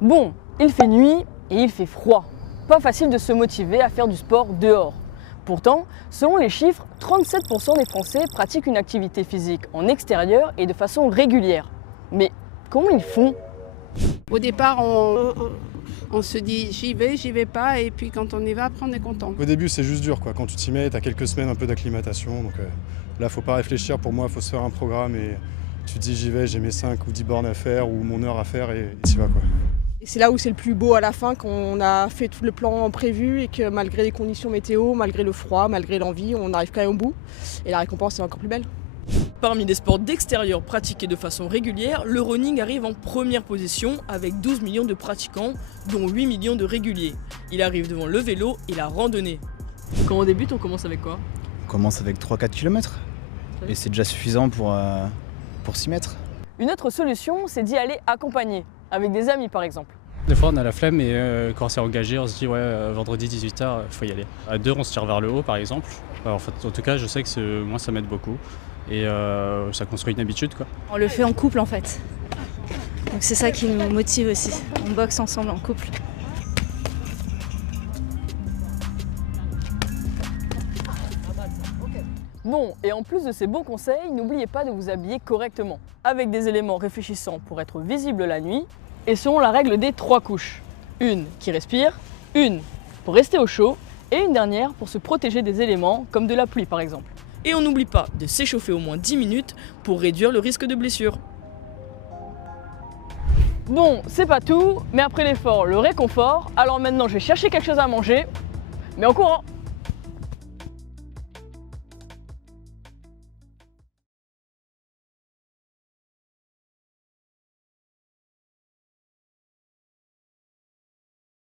Bon, il fait nuit et il fait froid. Pas facile de se motiver à faire du sport dehors. Pourtant, selon les chiffres, 37% des Français pratiquent une activité physique en extérieur et de façon régulière. Mais comment ils font? Au départ, on se dit j'y vais pas, et puis quand on y va, après on est content. Au début, c'est juste dur, quoi. Quand tu t'y mets, tu as quelques semaines un peu d'acclimatation. Donc là, faut pas réfléchir. Pour moi, il faut se faire un programme et tu te dis j'y vais, j'ai mes 5 ou 10 bornes à faire ou mon heure à faire et tu y vas, quoi. Et c'est là où c'est le plus beau à la fin, quand on a fait tout le plan prévu et que malgré les conditions météo, malgré le froid, malgré l'envie, on arrive quand même au bout. Et la récompense est encore plus belle. Parmi les sports d'extérieur pratiqués de façon régulière, le running arrive en première position avec 12 millions de pratiquants, dont 8 millions de réguliers. Il arrive devant le vélo et la randonnée. Quand on débute, on commence avec quoi? On commence avec 3-4 km et c'est déjà suffisant pour s'y mettre. Une autre solution, c'est d'y aller accompagné, avec des amis par exemple. Des fois on a la flemme et quand on s'est engagé, on se dit ouais, vendredi 18h, il faut y aller. À deux, on se tire vers le haut par exemple. En tout cas, je sais que moi ça m'aide beaucoup et ça construit une habitude, quoi. On le fait en couple en fait. Donc c'est ça qui nous motive aussi. On boxe ensemble en couple. Bon, et en plus de ces bons conseils, n'oubliez pas de vous habiller correctement, avec des éléments réfléchissants pour être visible la nuit, et selon la règle des 3 couches. Une qui respire, une pour rester au chaud, et une dernière pour se protéger des éléments, comme de la pluie par exemple. Et on n'oublie pas de s'échauffer au moins 10 minutes pour réduire le risque de blessure. Bon, c'est pas tout, mais après l'effort, le réconfort, alors maintenant je vais chercher quelque chose à manger, mais en courant.